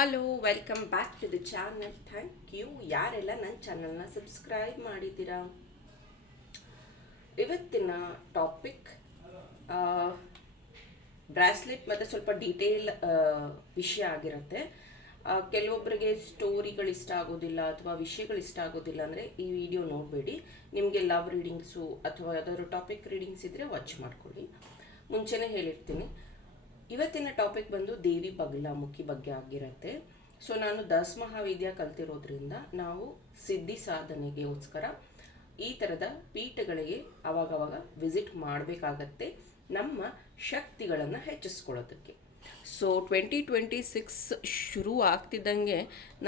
Hello, welcome back to the channel. Thank you ಯಾರೆಲ್ಲ ನನ್ನ ಚಾನಲ್ನ ಸಬ್ಸ್ಕ್ರೈಬ್ ಮಾಡಿದ್ದೀರಾ. ಇವತ್ತಿನ ಟಾಪಿಕ್ ಬ್ರಾಸ್ಲೆಟ್ ಮತ್ತು ಸ್ವಲ್ಪ ಡೀಟೇಲ್ ವಿಷಯ ಆಗಿರುತ್ತೆ. ಕೆಲವೊಬ್ಬರಿಗೆ ಸ್ಟೋರಿಗಳು ಇಷ್ಟ ಆಗೋದಿಲ್ಲ ಅಥವಾ ವಿಷಯಗಳು ಇಷ್ಟ ಆಗೋದಿಲ್ಲ ಅಂದರೆ ಈ ವಿಡಿಯೋ ನೋಡಬೇಡಿ. ನಿಮಗೆ ಲವ್ ರೀಡಿಂಗ್ಸು ಅಥವಾ ಯಾವ್ದಾದ್ರು ಟಾಪಿಕ್ ರೀಡಿಂಗ್ಸ್ ಇದ್ದರೆ ವಾಚ್ ಮಾಡ್ಕೊಳ್ಳಿ. ಮುಂಚೆನೇ ಹೇಳಿರ್ತೀನಿ, ಇವತ್ತಿನ ಟಾಪಿಕ್ ಬಂದು ದೇವಿ ಬಗಲಾಮುಖಿ ಬಗ್ಗೆ ಆಗಿರುತ್ತೆ. ಸೊ ನಾನು ಮಹಾವಿದ್ಯಾ ಕಲ್ತಿರೋದ್ರಿಂದ ನಾವು ಸಿದ್ಧಿ ಸಾಧನೆಗೋಸ್ಕರ ಈ ಥರದ ಪೀಠಗಳಿಗೆ ಅವಾಗವಾಗ ವಿಸಿಟ್ ಮಾಡಬೇಕಾಗತ್ತೆ, ನಮ್ಮ ಶಕ್ತಿಗಳನ್ನು ಹೆಚ್ಚಿಸ್ಕೊಳ್ಳೋದಕ್ಕೆ. ಸೊ 2026 ಶುರು ಆಗ್ತಿದ್ದಂಗೆ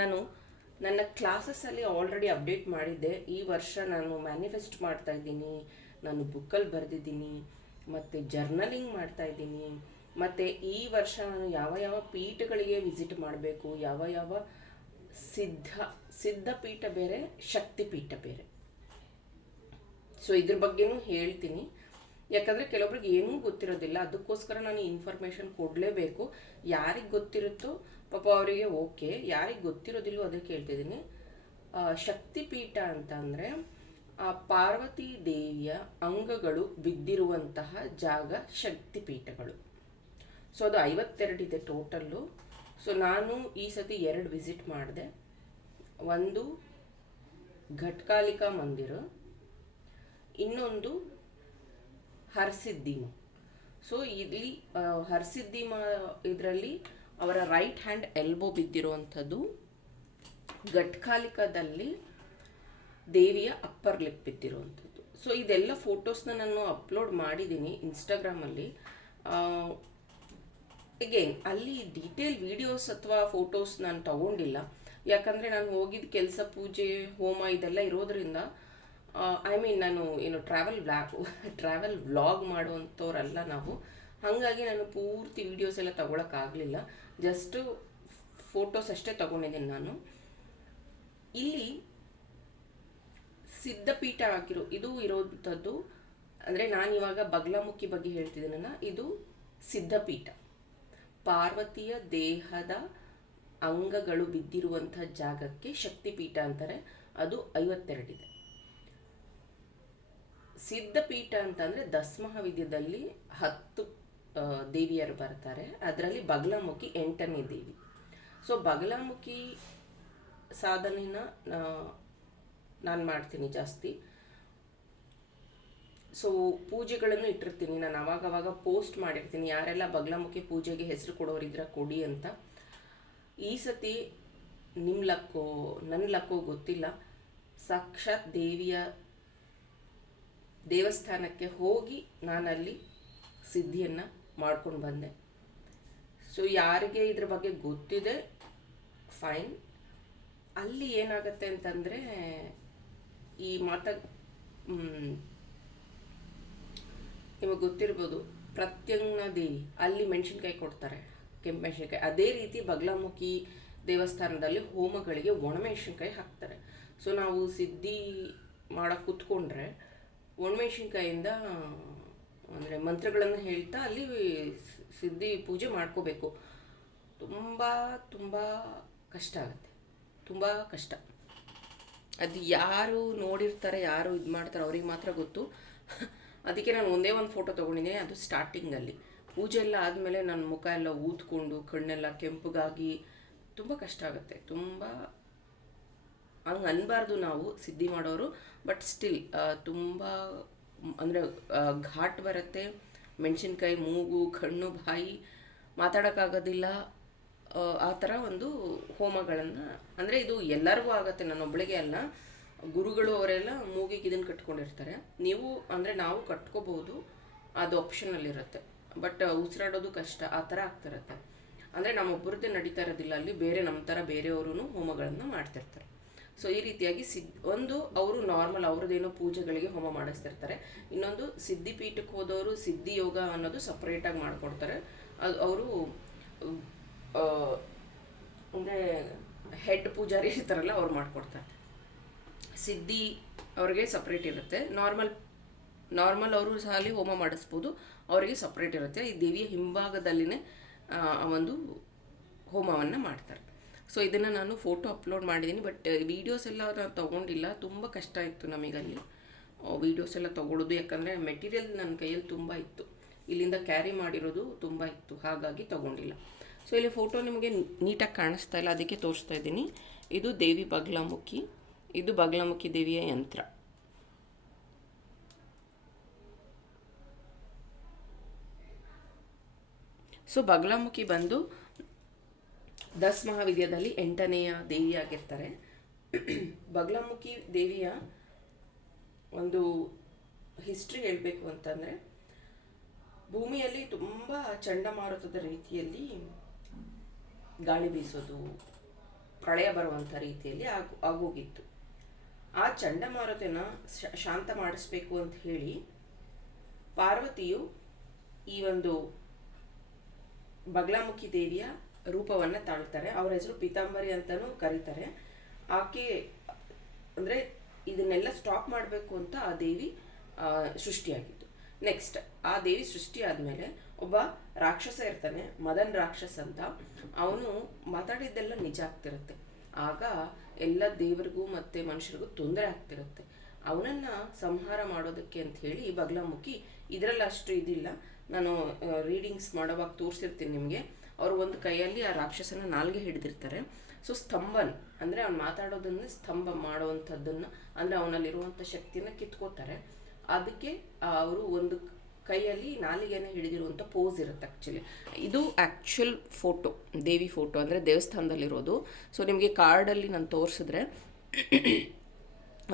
ನಾನು ನನ್ನ ಕ್ಲಾಸಸ್ಸಲ್ಲಿ ಆಲ್ರೆಡಿ ಅಪ್ಡೇಟ್ ಮಾಡಿದ್ದೆ. ಈ ವರ್ಷ ನಾನು ಮ್ಯಾನಿಫೆಸ್ಟ್ ಮಾಡ್ತಾ ಇದ್ದೀನಿ, ನಾನು ಬುಕ್ಕಲ್ಲಿ ಬರೆದಿದ್ದೀನಿ, ಮತ್ತು ಜರ್ನಲಿಂಗ್ ಮಾಡ್ತಾ ಇದ್ದೀನಿ. ಮತ್ತು ಈ ವರ್ಷ ನಾನು ಯಾವ ಯಾವ ಪೀಠಗಳಿಗೆ ವಿಸಿಟ್ ಮಾಡಬೇಕು, ಯಾವ ಯಾವ ಸಿದ್ಧ ಪೀಠ ಬೇರೆ, ಶಕ್ತಿ ಪೀಠ ಬೇರೆ. ಸೊ ಇದ್ರ ಬಗ್ಗೆನೂ ಹೇಳ್ತೀನಿ, ಯಾಕಂದರೆ ಕೆಲವೊಬ್ರಿಗೆ ಏನೂ ಗೊತ್ತಿರೋದಿಲ್ಲ. ಅದಕ್ಕೋಸ್ಕರ ನಾನು ಇನ್ಫಾರ್ಮೇಷನ್ ಕೊಡಲೇಬೇಕು. ಯಾರಿಗೆ ಗೊತ್ತಿರುತ್ತೋ ಪಾಪ ಅವರಿಗೆ ಓಕೆ, ಯಾರಿಗೆ ಗೊತ್ತಿರೋದಿಲ್ಲೋ ಅದಕ್ಕೆ ಹೇಳ್ತಿದ್ದೀನಿ. ಶಕ್ತಿಪೀಠ ಅಂತ ಅಂದರೆ ಪಾರ್ವತಿ ದೇವಿಯ ಅಂಗಗಳು ಬಿದ್ದಿರುವಂತಹ ಜಾಗ ಶಕ್ತಿಪೀಠಗಳು. ಸೊ ಅದು 52 ಇದೆ ಟೋಟಲ್ಲು. ಸೊ ನಾನು ಈ ಸತಿ 2 ವಿಸಿಟ್ ಮಾಡಿದೆ. ಒಂದು ಘಟ್ಕಾಲಿಕಾ ಮಂದಿರ, ಇನ್ನೊಂದು ಹರ್ಸಿದ್ದಿಮ. ಸೊ ಇಲ್ಲಿ ಹರ್ಸಿದ್ದಿಮ ಇದರಲ್ಲಿ ಅವರ ರೈಟ್ ಹ್ಯಾಂಡ್ ಎಲ್ಬೋ ಬಿದ್ದಿರುವಂಥದ್ದು, ಘಟ್ಕಾಲಿಕಾದಲ್ಲಿ ದೇವಿಯ ಅಪ್ಪರ್ ಲಿಪ್ ಬಿದ್ದಿರುವಂಥದ್ದು. ಸೊ ಇದೆಲ್ಲ ಫೋಟೋಸ್ನ ನಾನು ಅಪ್ಲೋಡ್ ಮಾಡಿದ್ದೀನಿ ಇನ್ಸ್ಟಾಗ್ರಾಮಲ್ಲಿ. ಅಗೇನ್ ಅಲ್ಲಿ ಡೀಟೇಲ್ ವಿಡಿಯೋಸ್ ಅಥವಾ ಫೋಟೋಸ್ ನಾನು ತಗೊಂಡಿಲ್ಲ, ಯಾಕಂದರೆ ನಾನು ಹೋಗಿದ್ದ ಕೆಲಸ, ಪೂಜೆ, ಹೋಮ ಇದೆಲ್ಲ ಇರೋದ್ರಿಂದ ನಾನು ಏನು ಟ್ರಾವೆಲ್ ವ್ಲಾಗ್ ಮಾಡುವಂಥವ್ರಲ್ಲ ನಾವು. ಹಾಗಾಗಿ ನಾನು ಪೂರ್ತಿ ವೀಡಿಯೋಸ್ ಎಲ್ಲ ತಗೊಳಕ್ಕಾಗಲಿಲ್ಲ, ಜಸ್ಟ್ ಫೋಟೋಸ್ ಅಷ್ಟೇ ತಗೊಂಡಿದ್ದೀನಿ ನಾನು. ಇಲ್ಲಿ ಸಿದ್ಧಪೀಠ ಇದು ಇರೋಂಥದ್ದು ಅಂದರೆ, ನಾನಿವಾಗ ಬಗಲಾಮುಖಿ ಬಗ್ಗೆ ಹೇಳ್ತಿದ್ದೀನಲ್ಲ, ಇದು ಸಿದ್ಧಪೀಠ. ಪಾರ್ವತಿಯ ದೇಹದ ಅಂಗಗಳು ಬಿದ್ದಿರುವಂಥ ಜಾಗಕ್ಕೆ ಶಕ್ತಿಪೀಠ ಅಂತಾರೆ. ಅದು 52 ಇದೆ. ಸಿದ್ಧಪೀಠ ಅಂತಂದರೆ ಮಹಾವಿದ್ಯದಲ್ಲಿ 10 ದೇವಿಯರು ಬರ್ತಾರೆ, ಅದರಲ್ಲಿ ಬಗಲಾಮುಖಿ 8ನೇ ದೇವಿ. ಸೊ ಬಗಲಾಮುಖಿ ಸಾಧನೆನ ನಾನು ಮಾಡ್ತೀನಿ ಜಾಸ್ತಿ. ಸೊ ಪೂಜೆಗಳನ್ನು ಇಟ್ಟಿರ್ತೀನಿ, ನಾನು ಅವಾಗವಾಗ ಪೋಸ್ಟ್ ಮಾಡಿರ್ತೀನಿ, ಯಾರೆಲ್ಲ ಬಗಲಾಮುಖಿ ಪೂಜೆಗೆ ಹೆಸರು ಕೊಡೋರಿದ್ರೆ ಕೊಡಿ ಅಂತ. ಈ ಸತಿ ನಿಮ್ಮ ಲಕ್ಕೋ ನನ್ನ ಲಕ್ಕೋ ಗೊತ್ತಿಲ್ಲ, ಸಾಕ್ಷಾತ್ ದೇವಿಯ ದೇವಸ್ಥಾನಕ್ಕೆ ಹೋಗಿ ನಾನಲ್ಲಿ ಸಿದ್ಧಿಯನ್ನು ಮಾಡ್ಕೊಂಡು ಬಂದೆ. ಸೊ ಯಾರಿಗೆ ಇದ್ರ ಬಗ್ಗೆ ಗೊತ್ತಿದೆ ಫೈನ್. ಅಲ್ಲಿ ಏನಾಗುತ್ತೆ ಅಂತಂದರೆ, ಈ ನಿಮಗೆ ಗೊತ್ತಿರ್ಬೋದು, ಪ್ರತ್ಯಂಗ ದೇವಿ ಅಲ್ಲಿ ಮೆಣಸಿನ್ಕಾಯಿ ಕೊಡ್ತಾರೆ, ಕೆಂಪು ಮೆಣಸಿನ್ಕಾಯಿ. ಅದೇ ರೀತಿ ಬಗಲಾಮುಖಿ ದೇವಸ್ಥಾನದಲ್ಲಿ ಹೋಮಗಳಿಗೆ ಒಣಮೆಣಸಿನ್ಕಾಯಿ ಹಾಕ್ತಾರೆ. ಸೊ ನಾವು ಸಿದ್ಧಿ ಮಾಡೋಕ್ಕೆ ಕೂತ್ಕೊಂಡ್ರೆ ಒಣಮೆಣಸಿನ್ಕಾಯಿಂದ ಅಂದರೆ ಮಂತ್ರಗಳನ್ನು ಹೇಳ್ತಾ ಅಲ್ಲಿ ಸಿದ್ಧಿ ಪೂಜೆ ಮಾಡ್ಕೋಬೇಕು. ತುಂಬ ತುಂಬ ಕಷ್ಟ ಆಗುತ್ತೆ, ತುಂಬ ಕಷ್ಟ. ಅದು ಯಾರು ನೋಡಿರ್ತಾರೆ, ಯಾರು ಇದು ಮಾಡ್ತಾರೆ ಅವ್ರಿಗೆ ಮಾತ್ರ ಗೊತ್ತು. ಅದಕ್ಕೆ ನಾನು ಒಂದೇ ಒಂದು ಫೋಟೋ ತೊಗೊಂಡಿದ್ದೀನಿ, ಅದು ಸ್ಟಾರ್ಟಿಂಗಲ್ಲಿ. ಪೂಜೆ ಎಲ್ಲ ಆದಮೇಲೆ ನನ್ನ ಮುಖ ಎಲ್ಲ ಊದ್ಕೊಂಡು ಕಣ್ಣೆಲ್ಲ ಕೆಂಪಗಾಗಿ ತುಂಬ ಕಷ್ಟ ಆಗುತ್ತೆ. ತುಂಬ ಹಂಗೆ ಅನ್ಬಾರ್ದು ನಾವು ಸಿದ್ಧಿ ಮಾಡೋರು, ಬಟ್ ಸ್ಟಿಲ್ ತುಂಬ ಅಂದರೆ ಘಾಟ್ ಬರುತ್ತೆ. ಮೆಣಸಿನ್ಕಾಯಿ ಮೂಗು, ಕಣ್ಣು, ಬಾಯಿ, ಮಾತಾಡೋಕ್ಕಾಗೋದಿಲ್ಲ. ಆ ಥರ ಒಂದು ಹೋಮಗಳನ್ನು ಅಂದರೆ ಇದು ಎಲ್ಲರಿಗೂ ಆಗುತ್ತೆ, ನನ್ನೊಬ್ಬಳಿಗೆ ಅಲ್ಲ. ಗುರುಗಳು ಅವರೆಲ್ಲ ಮೂಗಿಗೆ ಇದನ್ನು ಕಟ್ಕೊಂಡಿರ್ತಾರೆ. ನೀವು ಅಂದರೆ ನಾವು ಕಟ್ಕೋಬಹುದು, ಅದು ಆಪ್ಷನಲ್ಲಿರುತ್ತೆ. ಬಟ್ ಉಸಿರಾಡೋದು ಕಷ್ಟ, ಆ ಥರ ಆಗ್ತಿರುತ್ತೆ. ಅಂದರೆ ನಮ್ಮೊಬ್ಬರದ್ದೇ ನಡೀತಾ ಇರೋದಿಲ್ಲ, ಅಲ್ಲಿ ಬೇರೆ ನಮ್ಮ ಥರ ಬೇರೆಯವರು ಹೋಮಗಳನ್ನು ಮಾಡ್ತಿರ್ತಾರೆ. ಸೊ ಈ ರೀತಿಯಾಗಿ ಒಂದು ಅವರು ನಾರ್ಮಲ್ ಅವ್ರದ್ದೇನೋ ಪೂಜೆಗಳಿಗೆ ಹೋಮ ಮಾಡಿಸ್ತಿರ್ತಾರೆ. ಇನ್ನೊಂದು ಸಿದ್ಧಿಪೀಠಕ್ಕೆ ಹೋದವರು ಸಿದ್ಧಿ ಯೋಗ ಅನ್ನೋದು ಸಪ್ರೇಟಾಗಿ ಮಾಡಿಕೊಡ್ತಾರೆ. ಅದು ಅವರು ಅಂದರೆ ಹೆಡ್ ಪೂಜಾರಿ ಇರ್ತಾರಲ್ಲ, ಅವ್ರು ಮಾಡಿಕೊಡ್ತಾರೆ. ಸಿದ್ಧಿ ಅವ್ರಿಗೆ ಸಪ್ರೇಟ್ ಇರುತ್ತೆ. ನಾರ್ಮಲ್ ಅವರು ಸಹ ಅಲ್ಲಿ ಹೋಮ ಮಾಡಿಸ್ಬೋದು, ಅವರಿಗೆ ಸಪ್ರೇಟ್ ಇರುತ್ತೆ. ಈ ದೇವಿಯ ಹಿಂಭಾಗದಲ್ಲಿನೇ ಒಂದು ಹೋಮವನ್ನು ಮಾಡ್ತಾರೆ. ಸೊ ಇದನ್ನು ನಾನು ಫೋಟೋ ಅಪ್ಲೋಡ್ ಮಾಡಿದ್ದೀನಿ, ಬಟ್ ವೀಡಿಯೋಸ್ ಎಲ್ಲ ನಾನು ತೊಗೊಂಡಿಲ್ಲ, ತುಂಬ ಕಷ್ಟ ಇತ್ತು ನಮಗಲ್ಲಿ ವೀಡಿಯೋಸ್ ಎಲ್ಲ ತೊಗೊಳ್ಳೋದು. ಯಾಕಂದರೆ ಮೆಟೀರಿಯಲ್ ನನ್ನ ಕೈಯಲ್ಲಿ ತುಂಬ ಇತ್ತು, ಇಲ್ಲಿಂದ ಕ್ಯಾರಿ ಮಾಡಿರೋದು ತುಂಬ ಇತ್ತು, ಹಾಗಾಗಿ ತೊಗೊಂಡಿಲ್ಲ. ಸೊ ಇಲ್ಲಿ ಫೋಟೋ ನಿಮಗೆ ನೀಟಾಗಿ ಕಾಣಿಸ್ತಾ ಇಲ್ಲ, ಅದಕ್ಕೆ ತೋರಿಸ್ತಾ ಇದ್ದೀನಿ. ಇದು ದೇವಿ ಬಗಲಾಮುಖಿ, ಇದು ಬಗಲಾಮುಖಿ ದೇವಿಯ ಯಂತ್ರ. ಸೊ ಬಗಲಾಮುಖಿ ಬಂದು 10 ಮಹಾವಿದ್ಯದಲ್ಲಿ 8ನೆಯ ದೇವಿಯಾಗಿರ್ತಾರೆ. ಬಗಲಾಮುಖಿ ದೇವಿಯ ಒಂದು ಹಿಸ್ಟ್ರಿ ಹೇಳಬೇಕು ಅಂತಂದರೆ, ಭೂಮಿಯಲ್ಲಿ ತುಂಬ ಚಂಡಮಾರುತದ ರೀತಿಯಲ್ಲಿ ಗಾಳಿ ಬೀಸೋದು, ಪ್ರಳಯ ಬರುವಂಥ ರೀತಿಯಲ್ಲಿ ಆಗೋಗಿತ್ತು. ಆ ಚಂಡಮಾರುತನ ಶಾಂತ ಮಾಡಿಸ್ಬೇಕು ಅಂತ ಹೇಳಿ ಪಾರ್ವತಿಯು ಈ ಒಂದು ಬಗಲಾಮುಖಿ ದೇವಿಯ ರೂಪವನ್ನು ತಾಳ್ತಾರೆ. ಅವರ ಹೆಸರು ಪೀತಾಂಬರಿ ಅಂತಲೂ ಕರೀತಾರೆ. ಆಕೆ ಅಂದರೆ ಇದನ್ನೆಲ್ಲ ಸ್ಟಾಪ್ ಮಾಡಬೇಕು ಅಂತ ಆ ದೇವಿ ಸೃಷ್ಟಿಯಾಗಿತ್ತು. ನೆಕ್ಸ್ಟ್ ಆ ದೇವಿ ಸೃಷ್ಟಿ ಆದಮೇಲೆ ಒಬ್ಬ ರಾಕ್ಷಸ ಇರ್ತಾನೆ, ಮದನ್ ರಾಕ್ಷಸ ಅಂತ. ಅವನು ಮಾತಾಡಿದ್ದೆಲ್ಲ ನಿಜ ಆಗ್ತಿರುತ್ತೆ. ಆಗ ಎಲ್ಲ ದೇವರಿಗೂ ಮತ್ತು ಮನುಷ್ಯರಿಗೂ ತೊಂದರೆ ಆಗ್ತಿರುತ್ತೆ. ಅವನನ್ನು ಸಂಹಾರ ಮಾಡೋದಕ್ಕೆ ಅಂತ ಹೇಳಿ ಬಗಲಾಮುಖಿ, ಇದರಲ್ಲಿ ಅಷ್ಟು ಇದಿಲ್ಲ, ನಾನು ರೀಡಿಂಗ್ಸ್ ಮಾಡೋವಾಗ ತೋರಿಸಿರ್ತೀನಿ ನಿಮಗೆ. ಅವರು ಒಂದು ಕೈಯಲ್ಲಿ ಆ ರಾಕ್ಷಸನ ನಾಲ್ಗೆ ಹಿಡಿದಿರ್ತಾರೆ. ಸೊ ಸ್ತಂಭನ್ ಅಂದರೆ ಅವ್ನು ಮಾತಾಡೋದನ್ನು ಸ್ತಂಭ ಮಾಡುವಂಥದ್ದನ್ನು, ಅಂದರೆ ಅವನಲ್ಲಿರುವಂಥ ಶಕ್ತಿಯನ್ನು ಕಿತ್ಕೋತಾರೆ. ಅದಕ್ಕೆ ಅವರು ಒಂದು ಕೈಯಲ್ಲಿ ನಾಲಿಗೆಯನ್ನು ಹಿಡಿದಿರುವಂಥ ಪೋಸ್ ಇರುತ್ತೆ. ಇದು ಆ್ಯಕ್ಚುಲ್ ಫೋಟೋ, ದೇವಿ ಫೋಟೋ, ಅಂದರೆ ದೇವಸ್ಥಾನದಲ್ಲಿರೋದು. ಸೊ ನಿಮಗೆ ಕಾರ್ಡಲ್ಲಿ ನಾನು ತೋರಿಸಿದ್ರೆ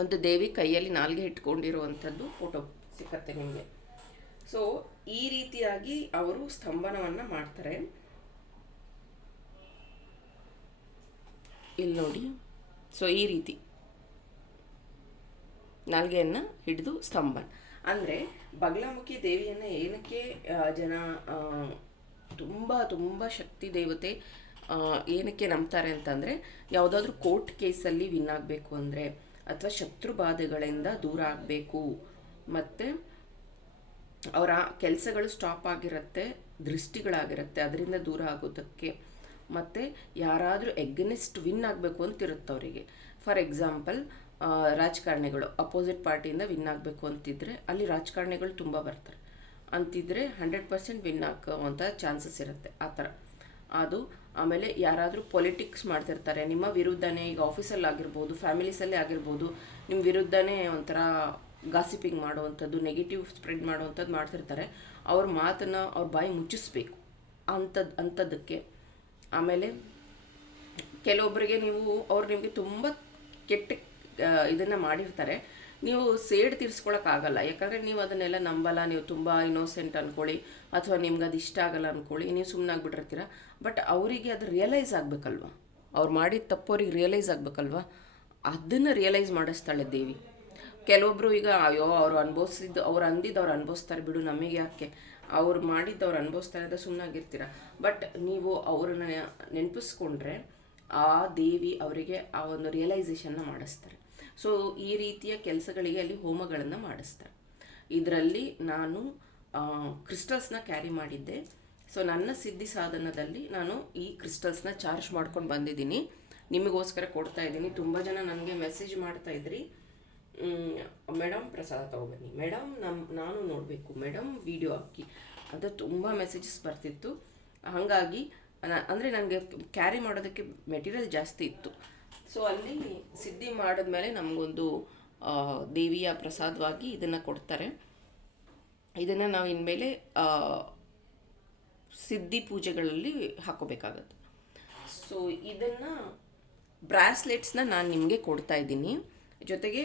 ಒಂದು ದೇವಿ ಕೈಯಲ್ಲಿ ನಾಲಿಗೆ ಇಟ್ಕೊಂಡಿರುವಂಥದ್ದು ಫೋಟೋ ಸಿಕ್ಕತ್ತೆ ನಿಮಗೆ. ಸೊ ಈ ರೀತಿಯಾಗಿ ಅವರು ಸ್ತಂಭನವನ್ನು ಮಾಡ್ತಾರೆ. ಇಲ್ಲಿ ನೋಡಿ, ಸೊ ಈ ರೀತಿ ನಾಲ್ಗೆಯನ್ನು ಹಿಡಿದು ಸ್ತಂಭನ. ಅಂದರೆ ಬಗಲಾಮುಖಿ ದೇವಿಯನ್ನು ಏನಕ್ಕೆ ಜನ ತುಂಬ ತುಂಬ ಶಕ್ತಿ ದೇವತೆ ಏನಕ್ಕೆ ನಂಬ್ತಾರೆ ಅಂತಂದರೆ, ಯಾವುದಾದ್ರೂ ಕೋರ್ಟ್ ಕೇಸಲ್ಲಿ ವಿನ್ ಆಗಬೇಕು ಅಂದರೆ, ಅಥವಾ ಶತ್ರು ಬಾಧೆಗಳಿಂದ ದೂರ ಆಗಬೇಕು, ಮತ್ತು ಅವರ ಕೆಲಸಗಳು ಸ್ಟಾಪ್ ಆಗಿರುತ್ತೆ, ದೃಷ್ಟಿಗಳಾಗಿರುತ್ತೆ, ಅದರಿಂದ ದೂರ ಆಗೋದಕ್ಕೆ, ಮತ್ತು ಯಾರಾದರೂ ಎಗ್ನೆಸ್ಟ್ ವಿನ್ ಆಗಬೇಕು ಅಂತಿರುತ್ತೆ ಅವರಿಗೆ. ಫಾರ್ ಎಕ್ಸಾಂಪಲ್, ರಾಜಕಾರಣಿಗಳು ಅಪೋಸಿಟ್ ಪಾರ್ಟಿಯಿಂದ ವಿನ್ ಆಗಬೇಕು ಅಂತಿದ್ರೆ ಅಲ್ಲಿ ರಾಜಕಾರಣಿಗಳು ತುಂಬ ಬರ್ತಾರೆ ಅಂತಿದ್ರೆ 100% ವಿನ್ ಆಗುವಂಥ ಚಾನ್ಸಸ್ ಇರುತ್ತೆ ಆ ಥರ ಅದು. ಆಮೇಲೆ ಯಾರಾದರೂ ಪೊಲಿಟಿಕ್ಸ್ ಮಾಡ್ತಿರ್ತಾರೆ ನಿಮ್ಮ ವಿರುದ್ಧನೇ, ಈಗ ಆಫೀಸಲ್ಲಿ ಆಗಿರ್ಬೋದು, ಫ್ಯಾಮಿಲೀಸಲ್ಲೇ ಆಗಿರ್ಬೋದು, ನಿಮ್ಮ ವಿರುದ್ಧನೇ ಒಂಥರ ಗಾಸಿಪಿಂಗ್ ಮಾಡುವಂಥದ್ದು, ನೆಗೆಟಿವ್ ಸ್ಪ್ರೆಡ್ ಮಾಡುವಂಥದ್ದು ಮಾಡ್ತಿರ್ತಾರೆ. ಅವ್ರ ಮಾತನ್ನು ಅವ್ರ ಬಾಯಿ ಮುಚ್ಚಿಸ್ಬೇಕು ಅಂಥದ್ದಕ್ಕೆ. ಆಮೇಲೆ ಕೆಲವೊಬ್ಬರಿಗೆ ಅವ್ರು ನಿಮಗೆ ತುಂಬ ಕೆಟ್ಟ ಇದನ್ನು ಮಾಡಿರ್ತಾರೆ, ನೀವು ಸೇಡ್ ತೀರಿಸ್ಕೊಳಕ್ಕಾಗಲ್ಲ. ಯಾಕಂದರೆ ನೀವು ಅದನ್ನೆಲ್ಲ ನಂಬಲ್ಲ, ನೀವು ತುಂಬ ಇನ್ನೋಸೆಂಟ್ ಅಂದ್ಕೊಳ್ಳಿ, ಅಥವಾ ನಿಮ್ಗೆ ಅದು ಇಷ್ಟ ಆಗಲ್ಲ ಅಂದ್ಕೊಳ್ಳಿ, ನೀವು ಸುಮ್ಮನೆ ಆಗಿಬಿಟ್ಟಿರ್ತೀರ. ಬಟ್ ಅವರಿಗೆ ಅದು ರಿಯಲೈಸ್ ಆಗಬೇಕಲ್ವ, ಅವ್ರು ಮಾಡಿದ ತಪ್ಪು ಅವ್ರಿಗೆ ರಿಯಲೈಸ್ ಆಗಬೇಕಲ್ವ, ಅದನ್ನು ರಿಯಲೈಸ್ ಮಾಡಿಸ್ತಾಳೆ ದೇವಿ. ಕೆಲವೊಬ್ಬರು ಈಗ ಅಯ್ಯೋ ಅವ್ರು ಅನುಭವಿಸಿದ್ದು, ಅವ್ರು ಅಂದಿದ್ದು ಅವ್ರು ಅನುಭವಿಸ್ತಾರೆ ಬಿಡು, ನಮಗೆ ಯಾಕೆ, ಅವ್ರು ಮಾಡಿದ್ದು ಅವ್ರು ಅನುಭವಿಸ್ತಾರೆ ಅಂತ ಸುಮ್ಮನಾಗಿರ್ತೀರ. ಬಟ್ ನೀವು ಅವ್ರನ್ನ ನೆನಪಿಸ್ಕೊಂಡ್ರೆ ಆ ದೇವಿ ಅವರಿಗೆ ಆ ಒಂದು ರಿಯಲೈಸೇಷನ್ನ ಮಾಡಿಸ್ತಾರೆ. ಸೊ ಈ ರೀತಿಯ ಕೆಲಸಗಳಿಗೆ ಅಲ್ಲಿ ಹೋಮಗಳನ್ನು ಮಾಡಿಸ್ತಾರೆ. ಇದರಲ್ಲಿ ನಾನು ಕ್ರಿಸ್ಟಲ್ಸ್ನ ಕ್ಯಾರಿ ಮಾಡಿದ್ದೆ. ಸೊ ನನ್ನ ಸಿದ್ಧಿ ಸಾಧನದಲ್ಲಿ ನಾನು ಈ ಕ್ರಿಸ್ಟಲ್ಸ್ನ ಚಾರ್ಜ್ ಮಾಡ್ಕೊಂಡು ಬಂದಿದ್ದೀನಿ, ನಿಮಗೋಸ್ಕರ ಕೊಡ್ತಾ ಇದ್ದೀನಿ. ತುಂಬ ಜನ ನನಗೆ ಮೆಸೇಜ್ ಮಾಡ್ತಾಯಿದ್ರಿ, ಮೇಡಮ್ ಪ್ರಸಾದ ತೊಗೊಬನ್ನಿ, ಮೇಡಮ್ ನಾನು ನೋಡಬೇಕು, ಮೇಡಮ್ ವಿಡಿಯೋ ಹಾಕಿ ಅಂತ ತುಂಬ ಮೆಸೇಜಸ್ ಬರ್ತಿತ್ತು. ಹಾಗಾಗಿ ಅಂದರೆ ನನಗೆ ಕ್ಯಾರಿ ಮಾಡೋದಕ್ಕೆ ಮೆಟೀರಿಯಲ್ ಜಾಸ್ತಿ ಇತ್ತು. ಸೊ ಅಲ್ಲಿ ಸಿದ್ಧಿ ಮಾಡಿದ್ಮೇಲೆ ನಮಗೊಂದು ದೇವಿಯ ಪ್ರಸಾದವಾಗಿ ಇದನ್ನು ಕೊಡ್ತಾರೆ. ಇದನ್ನು ನಾವು ಇನ್ಮೇಲೆ ಸಿದ್ಧಿ ಪೂಜೆಗಳಲ್ಲಿ ಹಾಕೋಬೇಕಾಗತ್ತೆ. ಸೊ ಇದನ್ನು ಬ್ರಾಸ್ಲೆಟ್ಸ್ನ ನಾನು ನಿಮಗೆ ಕೊಡ್ತಾ ಇದ್ದೀನಿ. ಜೊತೆಗೆ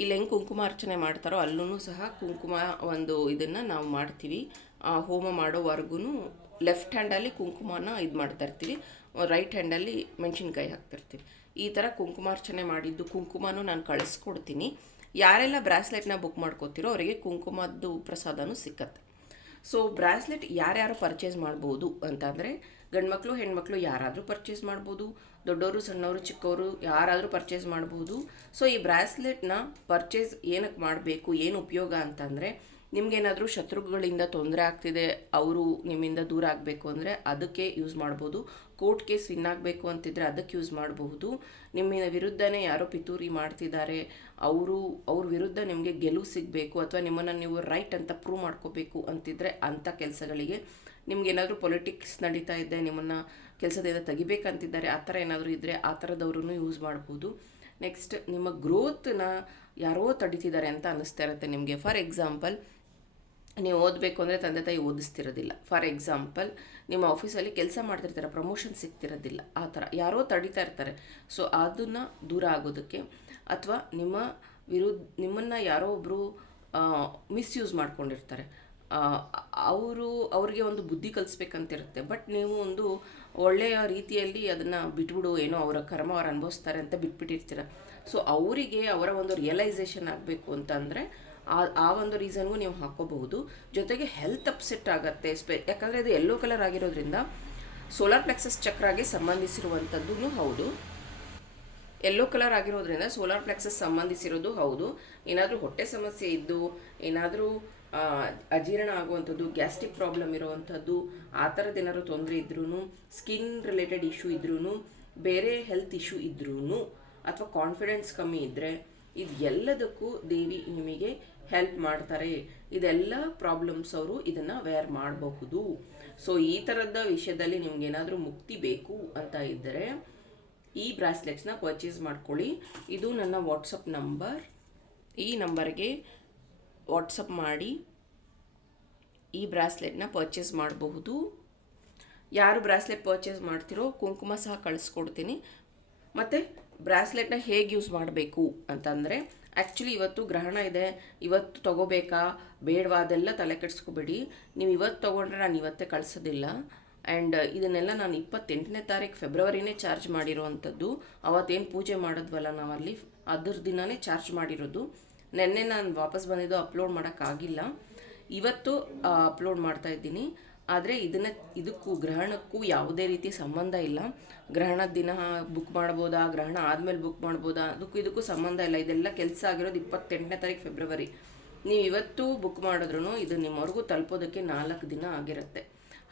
ಇಲ್ಲಿ ಹೆಂಗೆ ಕುಂಕುಮಾರ್ಚನೆ ಮಾಡ್ತಾರೋ ಅಲ್ಲೂ ಸಹ ಕುಂಕುಮ ಒಂದು ಇದನ್ನು ನಾವು ಮಾಡ್ತೀವಿ. ಹೋಮ ಮಾಡೋವರೆಗೂ ಲೆಫ್ಟ್ ಹ್ಯಾಂಡಲ್ಲಿ ಕುಂಕುಮನ ಇದು ಮಾಡ್ತಾ ಇರ್ತೀವಿ, ರೈಟ್ ಹ್ಯಾಂಡಲ್ಲಿ ಮೆಣಸಿನ್ಕಾಯಿ ಹಾಕ್ತಿರ್ತೀವಿ. ಈ ಥರ ಕುಂಕುಮಾರ್ಚನೆ ಮಾಡಿದ್ದು ಕುಂಕುಮನೂ ನಾನು ಕಳಿಸ್ಕೊಡ್ತೀನಿ. ಯಾರೆಲ್ಲ ಬ್ರಾಸ್ಲೆಟ್ನ ಬುಕ್ ಮಾಡ್ಕೋತೀರೋ ಅವರಿಗೆ ಕುಂಕುಮದ್ದು ಪ್ರಸಾದನೂ ಸಿಕ್ಕತ್ತೆ. ಸೊ ಬ್ರಾಸ್ಲೆಟ್ ಯಾರ್ಯಾರು ಪರ್ಚೇಸ್ ಮಾಡ್ಬೋದು ಅಂತಂದರೆ, ಗಂಡ್ಮಕ್ಳು ಹೆಣ್ಮಕ್ಳು ಯಾರಾದರೂ ಪರ್ಚೇಸ್ ಮಾಡ್ಬೋದು, ದೊಡ್ಡವರು ಸಣ್ಣವರು ಚಿಕ್ಕವರು ಯಾರಾದರೂ ಪರ್ಚೇಸ್ ಮಾಡ್ಬೋದು. ಸೊ ಈ ಬ್ರಾಸ್ಲೆಟ್ನ ಪರ್ಚೇಸ್ ಏನಕ್ಕೆ ಮಾಡಬೇಕು, ಏನು ಉಪಯೋಗ ಅಂತಂದರೆ, ನಿಮಗೇನಾದರೂ ಶತ್ರುಗಳಿಂದ ತೊಂದರೆ ಆಗ್ತಿದೆ, ಅವರು ನಿಮ್ಮಿಂದ ದೂರ ಆಗಬೇಕು ಅಂದರೆ ಅದಕ್ಕೆ ಯೂಸ್ ಮಾಡ್ಬೋದು. ಕೋರ್ಟ್ ಕೇಸ್ ವಿನ್ ಆಗಬೇಕು ಅಂತಿದ್ರೆ ಅದಕ್ಕೆ ಯೂಸ್ ಮಾಡಬಹುದು. ನಿಮ್ಮ ವಿರುದ್ಧನೇ ಯಾರೋ ಪಿತೂರಿ ಮಾಡ್ತಿದ್ದಾರೆ, ಅವ್ರ ವಿರುದ್ಧ ನಿಮಗೆ ಗೆಲುವು ಸಿಗಬೇಕು ಅಥವಾ ನಿಮ್ಮನ್ನು ನೀವು ರೈಟ್ ಅಂತ ಪ್ರೂವ್ ಮಾಡ್ಕೋಬೇಕು ಅಂತಿದ್ರೆ ಅಂಥ ಕೆಲಸಗಳಿಗೆ, ನಿಮ್ಗೇನಾದರೂ ಪೊಲಿಟಿಕ್ಸ್ ನಡೀತಾ ಇದೆ, ನಿಮ್ಮನ್ನು ಕೆಲಸದಿಂದ ತೆಗಿಬೇಕಂತಿದ್ದಾರೆ, ಆ ಥರ ಏನಾದರೂ ಇದ್ದರೆ ಆ ಥರದವ್ರೂ ಯೂಸ್ ಮಾಡ್ಬೋದು. ನೆಕ್ಸ್ಟ್, ನಿಮ್ಮ ಗ್ರೋತ್ನ ಯಾರೋ ತಡಿತಿದ್ದಾರೆ ಅಂತ ಅನ್ನಿಸ್ತಾ ಇರುತ್ತೆ ನಿಮಗೆ. ಫಾರ್ ಎಕ್ಸಾಂಪಲ್, ನೀವು ಓದಬೇಕು ಅಂದರೆ ತಂದೆ ತಾಯಿ ಓದಿಸ್ತಿರೋದಿಲ್ಲ. ಫಾರ್ ಎಕ್ಸಾಂಪಲ್, ನಿಮ್ಮ ಆಫೀಸಲ್ಲಿ ಕೆಲಸ ಮಾಡ್ತಿರ್ತಾರೆ, ಪ್ರಮೋಷನ್ ಸಿಗ್ತಿರೋದಿಲ್ಲ, ಆ ಥರ ಯಾರೋ ತಡಿತಾ ಇರ್ತಾರೆ. ಸೊ ಅದನ್ನು ದೂರ ಆಗೋದಕ್ಕೆ, ಅಥವಾ ನಿಮ್ಮನ್ನು ಯಾರೋ ಒಬ್ಬರು ಮಿಸ್ಯೂಸ್ ಮಾಡ್ಕೊಂಡಿರ್ತಾರೆ, ಅವ್ರಿಗೆ ಒಂದು ಬುದ್ಧಿ ಕಲಿಸ್ಬೇಕಂತಿರುತ್ತೆ. ಬಟ್ ನೀವು ಒಂದು ಒಳ್ಳೆಯ ರೀತಿಯಲ್ಲಿ ಅದನ್ನು ಬಿಟ್ಬಿಡು, ಏನೋ ಅವರ ಕರ್ಮ ಅವ್ರು ಅನುಭವಿಸ್ತಾರೆ ಅಂತ ಬಿಟ್ಬಿಟ್ಟಿರ್ತೀರ. ಸೊ ಅವರಿಗೆ ಅವರ ಒಂದು ರಿಯಲೈಸೇಷನ್ ಆಗಬೇಕು ಅಂತಂದರೆ ಆ ಒಂದು ರೀಸನ್ಗೂ ನೀವು ಹಾಕೋಬಹುದು. ಜೊತೆಗೆ ಹೆಲ್ತ್ ಅಪ್ಸೆಟ್ ಆಗುತ್ತೆ, ಯಾಕಂದರೆ ಇದು ಯೆಲ್ಲೋ ಕಲರ್ ಆಗಿರೋದ್ರಿಂದ ಸೋಲಾರ್ ಪ್ಲೆಕ್ಸಸ್ ಚಕ್ರಾಗೆ ಸಂಬಂಧಿಸಿರುವಂಥದ್ದು ಹೌದು. ಯೆಲ್ಲೋ ಕಲರ್ ಆಗಿರೋದ್ರಿಂದ ಸೋಲಾರ್ ಪ್ಲೆಕ್ಸಸ್ ಸಂಬಂಧಿಸಿರೋದು ಹೌದು. ಏನಾದರೂ ಹೊಟ್ಟೆ ಸಮಸ್ಯೆ ಇದ್ದು, ಏನಾದರೂ ಅಜೀರ್ಣ ಆಗುವಂಥದ್ದು, ಗ್ಯಾಸ್ಟ್ರಿಕ್ ಪ್ರಾಬ್ಲಮ್ ಇರುವಂಥದ್ದು, ಆ ಥರದ್ದು ಏನಾದರೂ ತೊಂದರೆ ಇದ್ರೂ, ಸ್ಕಿನ್ ರಿಲೇಟೆಡ್ ಇಶ್ಯೂ ಇದ್ರೂ, ಬೇರೆ ಹೆಲ್ತ್ ಇಶ್ಯೂ ಇದ್ರೂ, ಅಥವಾ ಕಾನ್ಫಿಡೆನ್ಸ್ ಕಮ್ಮಿ ಇದ್ದರೆ, ಇದು ಎಲ್ಲದಕ್ಕೂ ದೇವಿ ನಿಮಗೆ ಹೆಲ್ಪ್ ಮಾಡ್ತಾರೆ. ಇದೆಲ್ಲ ಪ್ರಾಬ್ಲಮ್ಸ್ ಅವರು ಇದನ್ನು ವೇರ್ ಮಾಡಬಹುದು. ಸೊ ಈ ಥರದ ವಿಷಯದಲ್ಲಿ ನಿಮ್ಗೇನಾದರೂ ಮುಕ್ತಿ ಬೇಕು ಅಂತ ಇದ್ದರೆ ಈ ಬ್ರಾಸ್ಲೆಟ್ಸ್ನ ಪರ್ಚೇಸ್ ಮಾಡ್ಕೊಳ್ಳಿ. ಇದು ನನ್ನ ವಾಟ್ಸಪ್ ನಂಬರ್. ಈ ನಂಬರ್ಗೆ ವಾಟ್ಸಪ್ ಮಾಡಿ ಈ ಬ್ರಾಸ್ಲೆಟ್ನ ಪರ್ಚೇಸ್ ಮಾಡಬಹುದು. ಯಾರು ಬ್ರಾಸ್ಲೆಟ್ ಪರ್ಚೇಸ್ ಮಾಡ್ತಿರೋ ಕುಂಕುಮ ಸಹ ಕಳಿಸ್ಕೊಡ್ತೀನಿ. ಮತ್ತು ಬ್ರಾಸ್ಲೆಟ್ನ ಹೇಗೆ ಯೂಸ್ ಮಾಡಬೇಕು ಅಂತಂದರೆ, ಆ್ಯಕ್ಚುಲಿ ಇವತ್ತು ಗ್ರಹಣ ಇದೆ, ಇವತ್ತು ತೊಗೋಬೇಕಾ ಬೇಡವಾ ಅದೆಲ್ಲ ತಲೆ ಕೆಡಿಸ್ಕೋಬೇಡಿ. ನೀವು ಇವತ್ತು ತೊಗೊಂಡ್ರೆ ನಾನು ಇವತ್ತೇ ಕಳಿಸೋದಿಲ್ಲ. ಆ್ಯಂಡ್ ಇದನ್ನೆಲ್ಲ ನಾನು 28ನೇ ತಾರೀಕು ಫೆಬ್ರವರಿನೇ ಚಾರ್ಜ್ ಮಾಡಿರೋವಂಥದ್ದು. ಅವತ್ತೇನು ಪೂಜೆ ಮಾಡಿದ್ವಲ್ಲ ನಾವಲ್ಲಿ, ಅದ್ರ ದಿನವೇ ಚಾರ್ಜ್ ಮಾಡಿರೋದು. ನೆನ್ನೆ ನಾನು ವಾಪಸ್ ಬಂದಿದ್ದು ಅಪ್ಲೋಡ್ ಮಾಡೋಕ್ಕಾಗಿಲ್ಲ, ಇವತ್ತು ಅಪ್ಲೋಡ್ ಮಾಡ್ತಾಯಿದ್ದೀನಿ. ಆದರೆ ಇದಕ್ಕೂ ಗ್ರಹಣಕ್ಕೂ ಯಾವುದೇ ರೀತಿ ಸಂಬಂಧ ಇಲ್ಲ. ಗ್ರಹಣದ ದಿನ ಬುಕ್ ಮಾಡ್ಬೋದಾ, ಗ್ರಹಣ ಆದಮೇಲೆ ಬುಕ್ ಮಾಡ್ಬೋದಾ, ಇದಕ್ಕೂ ಸಂಬಂಧ ಇಲ್ಲ. ಇದೆಲ್ಲ ಕೆಲಸ ಆಗಿರೋದು 28ನೇ ತಾರೀಕು ಫೆಬ್ರವರಿ. ನೀವು ಇವತ್ತು ಬುಕ್ ಮಾಡಿದ್ರೂ ಇದು ನಿಮ್ಮವರೆಗೂ ತಲುಪೋದಕ್ಕೆ 4 ದಿನ ಆಗಿರುತ್ತೆ.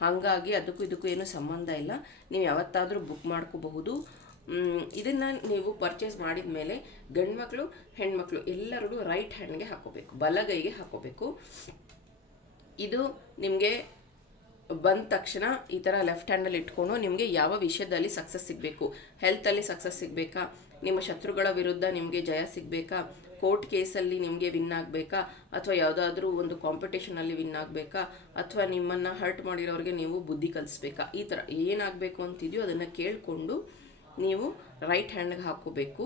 ಹಾಗಾಗಿ ಇದಕ್ಕೂ ಏನೂ ಸಂಬಂಧ ಇಲ್ಲ. ನೀವು ಯಾವತ್ತಾದರೂ ಬುಕ್ ಮಾಡ್ಕೋಬಹುದು. ಇದನ್ನು ನೀವು ಪರ್ಚೇಸ್ ಮಾಡಿದ ಮೇಲೆ ಗಂಡು ಮಕ್ಕಳು ಹೆಣ್ಮಕ್ಳು ಎಲ್ಲರೂ ರೈಟ್ ಹ್ಯಾಂಡ್ಗೆ ಹಾಕೋಬೇಕು, ಬಲಗೈಗೆ ಹಾಕೋಬೇಕು. ಇದು ನಿಮಗೆ ಬಂದ ತಕ್ಷಣ ಈ ಥರ ಲೆಫ್ಟ್ ಹ್ಯಾಂಡಲ್ಲಿ ಇಟ್ಕೊಂಡು ನಿಮಗೆ ಯಾವ ವಿಷಯದಲ್ಲಿ ಸಕ್ಸಸ್ ಸಿಗಬೇಕು, ಹೆಲ್ತಲ್ಲಿ ಸಕ್ಸಸ್ ಸಿಗಬೇಕಾ, ನಿಮ್ಮ ಶತ್ರುಗಳ ವಿರುದ್ಧ ನಿಮಗೆ ಜಯ ಸಿಗಬೇಕಾ, ಕೋರ್ಟ್ ಕೇಸಲ್ಲಿ ನಿಮಗೆ ವಿನ್ ಆಗಬೇಕಾ, ಅಥವಾ ಯಾವುದಾದ್ರೂ ಒಂದು ಕಾಂಪಿಟೇಷನಲ್ಲಿ ವಿನ್ ಆಗಬೇಕಾ, ಅಥವಾ ನಿಮ್ಮನ್ನು ಹರ್ಟ್ ಮಾಡಿರೋರಿಗೆ ನೀವು ಬುದ್ಧಿ ಕಲಿಸ್ಬೇಕಾ, ಈ ಥರ ಏನಾಗಬೇಕು ಅಂತಿದೆಯೋ ಅದನ್ನು ಕೇಳಿಕೊಂಡು ನೀವು ರೈಟ್ ಹ್ಯಾಂಡ್ಗೆ ಹಾಕೋಬೇಕು.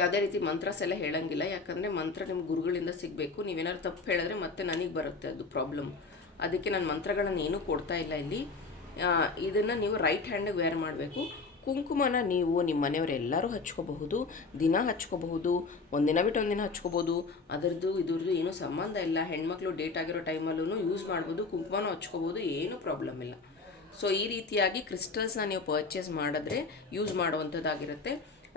ಯಾವುದೇ ರೀತಿ ಮಂತ್ರಸ್ ಎಲ್ಲ ಹೇಳೋಂಗಿಲ್ಲ, ಯಾಕಂದರೆ ಮಂತ್ರ ನಿಮ್ಮ ಗುರುಗಳಿಂದ ಸಿಗಬೇಕು. ನೀವೇನಾದ್ರು ತಪ್ಪು ಹೇಳಿದ್ರೆ ಮತ್ತೆ ನನಗೆ ಬರುತ್ತೆ ಅದು ಪ್ರಾಬ್ಲಮ್. ಅದಕ್ಕೆ ನಾನು ಮಂತ್ರಗಳನ್ನು ಏನೂ ಕೊಡ್ತಾ ಇಲ್ಲ ಇಲ್ಲಿ. ಇದನ್ನು ನೀವು ರೈಟ್ ಹ್ಯಾಂಡಿಗೆ ವೇರ್ ಮಾಡಬೇಕು. ಕುಂಕುಮನ ನೀವು ನಿಮ್ಮ ಮನೆಯವರೆಲ್ಲರೂ ಹಚ್ಕೋಬಹುದು, ದಿನ ಹಚ್ಕೋಬಹುದು, ಒಂದಿನ ಬಿಟ್ಟು ಒಂದಿನ ಹಚ್ಕೋಬೋದು. ಇದ್ರದ್ದು ಏನೂ ಸಂಬಂಧ ಇಲ್ಲ. ಹೆಣ್ಮಕ್ಳು ಡೇಟ್ ಆಗಿರೋ ಟೈಮಲ್ಲೂ ಯೂಸ್ ಮಾಡ್ಬೋದು, ಕುಂಕುಮನೂ ಹಚ್ಕೋಬೋದು, ಏನೂ ಪ್ರಾಬ್ಲಮ್ ಇಲ್ಲ. ಸೊ ಈ ರೀತಿಯಾಗಿ ಕ್ರಿಸ್ಟಲ್ಸ್ನ ನೀವು ಪರ್ಚೇಸ್ ಮಾಡಿದ್ರೆ ಯೂಸ್ ಮಾಡುವಂಥದ್ದಾಗಿರುತ್ತೆ.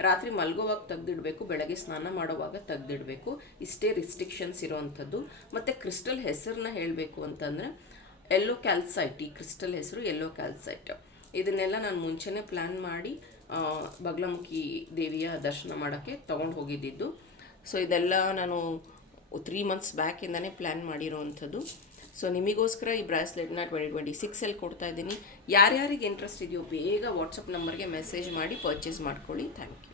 ರಾತ್ರಿ ಮಲಗೋವಾಗ ತೆಗೆದಿಡಬೇಕು, ಬೆಳಗ್ಗೆ ಸ್ನಾನ ಮಾಡೋವಾಗ ತೆಗೆದಿಡಬೇಕು. ಇಷ್ಟೇ ರಿಸ್ಟ್ರಿಕ್ಷನ್ಸ್ ಇರೋವಂಥದ್ದು. ಮತ್ತು ಕ್ರಿಸ್ಟಲ್ ಹೆಸರನ್ನ ಹೇಳಬೇಕು ಅಂತಂದರೆ ಯೆಲ್ಲೋ ಕ್ಯಾಲ್ಸೈಟ್. ಈ ಕ್ರಿಸ್ಟಲ್ ಹೆಸರು ಯೆಲ್ಲೋ ಕ್ಯಾಲ್ಸೈಟ್. ಇದನ್ನೆಲ್ಲ ನಾನು ಮುಂಚೆನೇ ಪ್ಲ್ಯಾನ್ ಮಾಡಿ ಬಗಲಾಮುಖಿ ದೇವಿಯ ದರ್ಶನ ಮಾಡೋಕ್ಕೆ ತೊಗೊಂಡು ಹೋಗಿದ್ದಿದ್ದು. ಸೊ ಇದೆಲ್ಲ ನಾನು 3 ಮಂತ್ಸ್ ಬ್ಯಾಕಿಂದನೇ ಪ್ಲ್ಯಾನ್ ಮಾಡಿರೋವಂಥದ್ದು. ಸೊ ನಿಮಗೋಸ್ಕರ ಈ ಬ್ರಾಸ್ಲೆಟ್ನ 2026 ಕೊಡ್ತಾ ಇದ್ದೀನಿ. ಯಾರ್ಯಾರಿಗೆ ಇಂಟ್ರೆಸ್ಟ್ ಇದೆಯೋ ಬೇಗ ವಾಟ್ಸಪ್ ನಂಬರ್ಗೆ ಮೆಸೇಜ್ ಮಾಡಿ ಪರ್ಚೇಸ್ ಮಾಡ್ಕೊಳ್ಳಿ. Thank you.